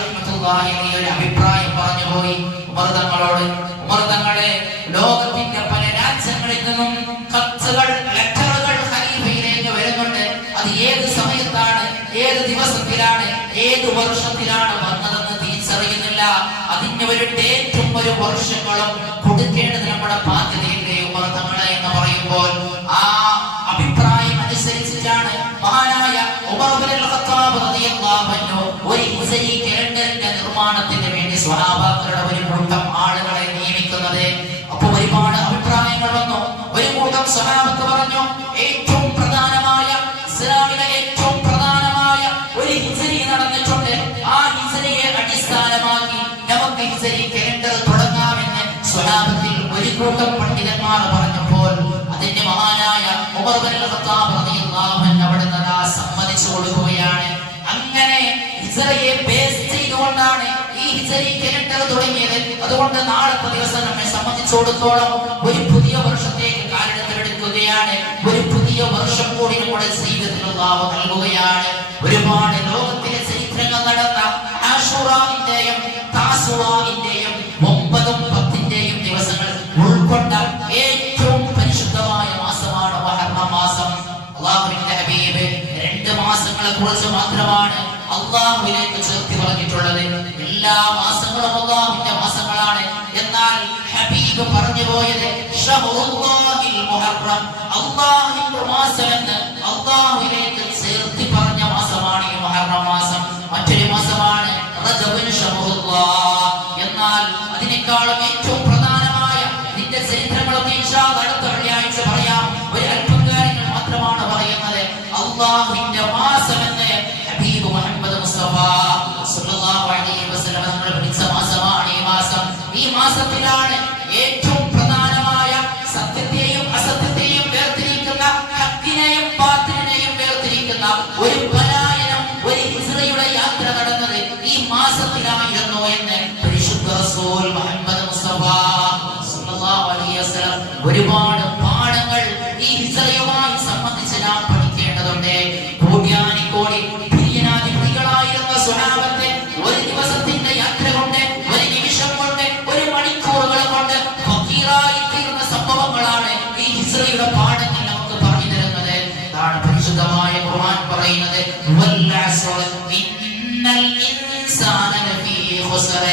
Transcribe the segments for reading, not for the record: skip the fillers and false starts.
റഹ്മത്തുള്ളാഹി അലൈഹി ഒരു അഭിപ്രായം പറഞ്ഞു പോയി ഉമർ തങ്ങളോട്. ഉമർ തങ്ങളെ ലോകത്തിന്റെ പല രാജ്യങ്ങളിൽ നിന്നും കത്തുകൾ, ലെറ്ററുകൾ ഖലീഫയിലേക്ക് വരുന്നുണ്ട്. അത് ഏത് സമയത്താണ്, ഏത് ദിവസത്തിലാണ്, ഏത് വർഷത്തിലാണ് വന്നതെന്ന് തിരിച്ചറിയുന്നില്ല. അതിന് ഒരു ഡേറ്റും ഒരു വർഷങ്ങളും കൊടുക്കേണ്ടത് നമ്മുടെ ബാധ്യതയില്ലേ ഉമർ തങ്ങളെ എന്ന് പറയുമ്പോൾ ആ അഭിപ്രായം അനുസരിച്ചിട്ടാണ് മഹാനായ ഉമർ ഇബ്നുൽ ഖത്താബ് റളിയല്ലാഹു അൻഹു ഒരു ഹിജ്രി കലണ്ടറിന്റെ നിർമ്മാണത്തിന് വേണ്ടി സ്വഹാബാക്കളുടെ ഒരു കൂട്ടം ആളുകളെ നിയമിക്കുന്നത്. അപ്പോൾ ഒരുപാട് അഭിപ്രായങ്ങൾ വന്നു. ഒരു കൂട്ടം സ്വഹാബത്ത് പറഞ്ഞു, ഏറ്റവും പ്രധാനമായ ഇസ്ലാമിലെ ഏറ്റവും പ്രധാനമായ ഒരു ഹിജ്രി നടന്നിട്ടുണ്ട്. ആ ഹിജ്രിയെ അടിസ്ഥാനമാക്കി നമുക്ക് ഹിജ്രി കലണ്ടർ തുടങ്ങാമെന്ന് സ്വഹാബത്തിൽ ഒരു കൂട്ടം പണ്ഡിതന്മാർ പറഞ്ഞപ്പോൾ അതിന്റെ മഹാനായ ഉമർ ഇബ്നുൽ ഖത്താബ് റളിയല്ലാഹു അൻഹു അവിടുന്ന് സമ്മതിച്ചു കൊടുക്കുകയാണ്. അങ്ങനെ ഹിജ്രിയെ ബേസ് ചെയ്തുകൊണ്ടാണ് ഈ ഹിജ്രി കലണ്ടർ തുടങ്ങിയത്. അതുകൊണ്ട് നാളത്തെ ദിവസം നമ്മെ സംബന്ധിച്ചിടത്തോളം ഒരു പുതിയ വർഷത്തേക്ക് കാലെടുത്തെടുക്കുകയാണ്. ഒരു പുതിയ വർഷം കൂടി നമ്മുടെ ജീവിതത്തിൽ അല്ലാഹു നൽകുകയാണ്. ഒരുപാട് ലോകത്തിലെ ചരിത്രങ്ങൾ നടന്ന ആശുറാഇന്റെയും താസുആഇന്റെയും 9ഉം 10ന്റെയും ദിവസങ്ങൾ ഉൾക്കൊണ്ട ഏറ്റവും പരിശുദ്ധമായ മാസമാണ് മുഹറം മാസം. അല്ലാഹുവിന്റെ ഹബീബ് 2 മാസങ്ങളെ കുറിച്ച് മാത്രമാണ് അല്ലാഹുവിലേക്ക് ചേർത്തി പറഞ്ഞിട്ടുള്ളത്. എല്ലാ മാസങ്ങളും അല്ലാഹുവിന്റെ മാസങ്ങളാണ്. എന്നാൽ ഹബീബ് പറഞ്ഞു പോയത് ഷഹ്റുല്ലാഹിൽ മുഹറം, അല്ലാഹുവിന്റെ മാസം എന്ന് അല്ലാഹുവിലേക്ക് ചേർത്തി പറഞ്ഞ മാസമാണ് ഈ മുഹറം മാസം. മറ്റൊരു മാസമാണ് റജബുൻ ഷഹ്റുല്ലാഹ്. എന്നാൽ അതിനേക്കാളും ഏറ്റവും പ്രധാനമായ ഇതിന്റെ ചരിത്രങ്ങളൊക്കെ ഇൻഷാ അല്ലാഹ് അടുത്ത വെള്ളിയാഴ്ച പറയാം. ഒരു അല്പം കാര്യങ്ങൾ മാത്രമാണ് പറയുന്നത്. അല്ലാഹുവിന്റെ മാസം എന്ന് ഹബീബ് മുഹമ്മദ് മുസ്തഫ സല്ലല്ലാഹു അലൈഹി വസല്ലം നമ്മൾ വിളിച്ച മാസമാണ് ഈ മാസം. ഈ മാസത്തിലാണ് ഏറ്റവും പ്രധാനമായ സത്യത്തെയും അസത്യത്തെയും വേർതിരിക്കുന്ന, ഹക്കിനെയും ബാത്തിലിനെയും വേർതിരിക്കുന്ന ഒരു പലായനം, ഒരു ഹിജ്റയുടെ യാത്ര നടന്നത് ഈ മാസത്തിലായിരുന്നു എന്ന് പരിശുദ്ധ റസൂൽ മുഹമ്മദ് മുസ്തഫ സല്ലല്ലാഹു അലൈഹി വസല്ലം ഒരുപാട് പാഠങ്ങൾ ഈ ഹിജ്റയുമായി സംബന്ധിച്ച് നാം പഠിക്കേണ്ടതുണ്ട്. കോട്യാനിക്കോടി പ്രിയനാധിപതികളായിരുന്ന സ്വഹാബത്തെ ഒരു ദിവസത്തിന്റെ യാത്ര കൊണ്ട്, ഒരു നിമിഷം കൊണ്ട്, ഒരു മണിക്കൂറുകൾ കൊണ്ട് ഫക്കീറായി തീർന്ന സംഭവങ്ങളാണ് ഈ ഹിജ്റയുടെ പാഠങ്ങൾ നമുക്ക് പറഞ്ഞു തരുന്നത്. അതാണ് പരിശുദ്ധമായ ഖുർആൻ പറയുന്നത്, വൽ അസ്ർ ഇന്നൽ ഇൻസാന ലഫീ ഖുസ്ർ.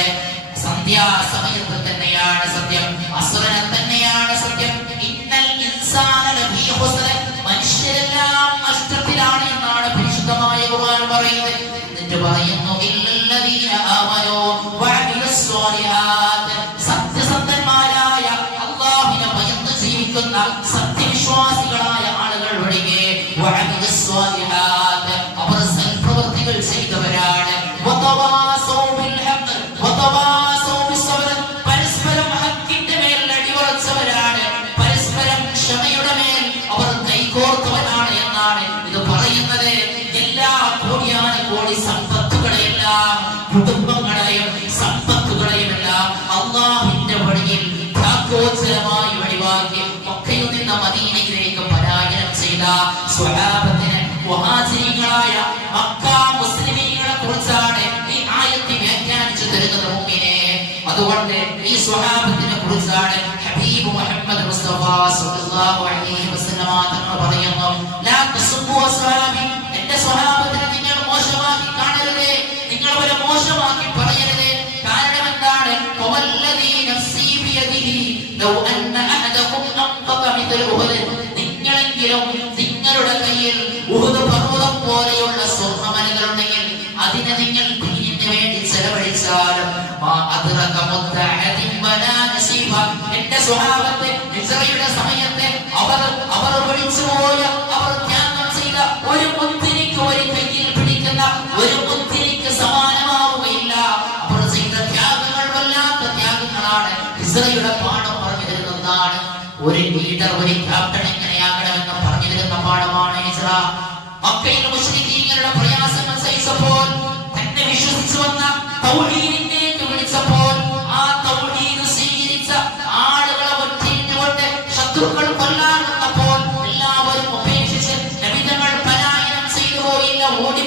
സന്ധ്യാസമയത്ത് തന്നെയാണ് സത്യം, അസ്റിനെ തന്നെയാണ് സത്യം. ഇന്നൽ ഇൻസാന ലഫീ ഖുസ്ർ, മനുഷ്യരെല്ലാം നഷ്ടത്തിലാണ് എന്നാണ് പരിശുദ്ധമായ ഖുർആൻ പറയുന്നത്. എന്നിട്ട് പറയുന്നു ഇല്ലല്ലദീന ആമനൂ വഅമിലുസ് സ്വാലിഹാത്ത്, സത്യസന്ധന്മാരായ അല്ലാഹുവിനെ ഭയന്ന് ജീവിക്കുന്ന സത്യവിശ്വാസികളായ ആളുകൾ ഒഴികെ, വഅമിലുസ് സ്വാലിഹാത്ത് അവർ സൽപ്രവൃത്തികൾ ചെയ്തവരാണ്, വതവാസൗ ബിൽ ഹഖ് വതവാസൗ ബിസ്സബ്ർ പരസ്പരം ഹക്കിന്റെ മേൽ അടിയുറച്ചവരാണ്, പരസ്പരം ക്ഷമയുടെ മേൽ അവർ കൈകോർത്തവരാണ് എന്നാണ് ഇത് പറയുന്നത്. എല്ലാ കോടി സമ്പത്തുകളെയെല്ലാം, കുടുംബങ്ങളെയും സമ്പത്തുകളെയും എല്ലാം അല്ലാഹുവിന്റെ വഴിയിൽ ത്യാഗോജ്വലമായി ഒഴിവാക്കി മക്കയിൽ നിന്ന് മദീനയിലേക്ക് പലായനം ചെയ്ത സ്വഹാബത്തിന്, മുഹാജിറുകളായ മക്ക മുസ്ലിമീങ്ങളെ കുറിച്ചാണ് ഈ ആയത്ത് വ്യാഖ്യാനിച്ചു തരുന്നത് മുഅ്മിനേ. അതുകൊണ്ട് ഈ സ്വഹാബത്തിനെ കുറിച്ചാണ് ഹബീബ് മുഹമ്മദ് മുസ്തഫ സല്ലല്ലാഹു അലൈഹി വസല്ലം തങ്ങൾ പറയുന്നു, ലാ തസുബ്ബു അസ്ഹാബി, എന്റെ സ്വഹാബത്തിനെ നിങ്ങൾ മോശമാക്കി കാണരുതേ, നിങ്ങൾ അവരെ മോശമാക്കി പറയരുതേ. കാരണം എന്താണ്? വല്ലദീ നഫ്സി ബിയദിഹി ലൗ അന്ന അഹദകും അൻഫഖ മിഥല ഉഹദ്, നിങ്ങളെങ്കിലും നിങ്ങളുടെ കയ്യിൽ ഉഹദ് പർവ്വതം പോലെയുള്ള സ്വർണ്ണമലകൾ ഉണ്ടെങ്കിൽ അതിനെ നിങ്ങൾ ദീനിന് വേണ്ടി ചെലവഴിച്ചാലും എന്റെ സ്വഹാബത്തെ ഹിജ്റയുടെ സമയത്ത് അവർ ഒഴിച്ചുപോയ, അവർ ത്യാഗം ചെയ്ത ഒരു മുത്തിരിക്ക്, ഒരു കയ്യിൽ പിടിക്കുന്ന ഒരു മുത്തിരിക്ക് സമാനമാവുകയില്ല. അവർ ചെയ്ത ത്യാഗങ്ങൾ വല്ലാത്ത ത്യാഗങ്ങളാണ്. ഹിജ്റയുടെ പാഠം പറഞ്ഞു തരുന്നതാണ്. ഒരു ലീഡർ, ഒരു ക്യാപ്റ്റൻ എങ്ങനെയാകണമെന്ന് പറഞ്ഞു തരുന്ന പാഠമാണ് ഹിജ്റ. മക്കയിൽ മുശ്രിക്കീങ്ങളുടെ പ്രയാസങ്ങൾ സഹിച്ചപ്പോൾ, തന്നെ വിശ്വസിച്ചു വന്ന തൗഹീദിലേക്ക് വിളിച്ചപ്പോൾ, ആ തൗഹീദ് സ്വീകരിച്ച ആളുകളെ ഒറ്റയിരുന്നുകൊണ്ട് ശത്രുക്കൾ കൊല്ലാൻ വന്നപ്പോൾ എല്ലാവരും ഉപേക്ഷിച്ച് നബി തങ്ങൾ പലായനം ചെയ്തു പോയില്ല, ഓടി